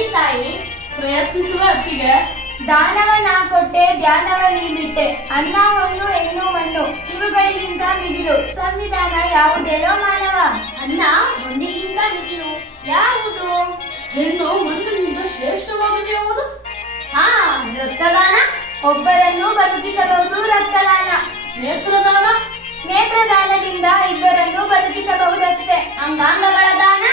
ಹೇಳಿ ತಾಯಿ. ಪ್ರಯತ್ನಿಸುವ ಅತ್ತಿಗೆ. ದಾನವ ನಾ ಕೊಟ್ಟೆ, ಧ್ಯಾನವ ನೀ ಬಿಟ್ಟೆ. ಅನ್ನ ಹೊನ್ನು ಹೆಣ್ಣು ಮಣ್ಣು ಇವುಗಳಿಗಿಂತ ಮಿಗಿಲು ಸಂವಿಧಾನ ಯಾವುದೇಳೋ ಮಾನವ. ಅನ್ನ ಒಂದಿಗಿಂತ ಮಿಗಿಲು ಯಾವುದು? ಹೆಣ್ಣು ಮಣ್ಣಿನಿಂದ ಶ್ರೇಷ್ಠವಾದುದು ಯಾವುದು? ಹಾ, ರಕ್ತದಾನ. ಒಬ್ಬರನ್ನು ಬದುಕಿಸಬಹುದು ರಕ್ತದಾನ. ನೇತ್ರದಾನ. ನೇತ್ರದಾನದಿಂದ ಇಬ್ಬರನ್ನು ಬದುಕಿಸಬಹುದಷ್ಟೇ. ಅಂಗಾಂಗಗಳ ದಾನ.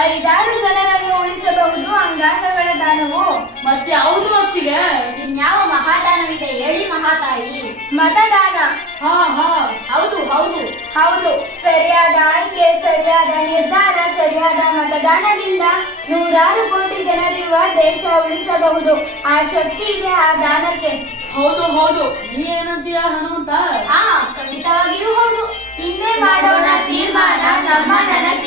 5-6 ಜನರನ್ನು ಉಳಿಸಬಹುದು ಅಂಗಾಂಗಗಳ ದಾನವು. ಮತ್ಯಾವುದು ಅತ್ತಿಗೆ? ಇನ್ಯಾವ ಮಹಾದಾನವಿದೆ ಹೇಳಿ ಮಹಾತಾಯಿ. ಮತದಾನ. ಹಾ ಹಾ, ಹೌದು ಹೌದು. ಹೌದು, ಸರಿಯಾದ ಆಯ್ಕೆ, ಸರಿಯಾದ ನಿರ್ಧಾರ, ಸರಿಯಾದ ಮತದಾನದಿಂದ 100 ಕೋಟಿ ಜನರಿರುವ ದೇಶ ಉಳಿಸಬಹುದು. ಆ ಶಕ್ತಿ ಇದೆ ಆ ದಾನಕ್ಕೆ. ಹೌದು ಹೌದು. ನೀ ಏನಂತೀಯ ಹನುಮಂತ? ಹಾ, ಖಂಡಿತವಾಗಿಯೂ ಹೌದು. ಇನ್ನೇ ಮಾಡೋಣ ತೀರ್ಮಾನ ನಮ್ಮ ನನಸಿ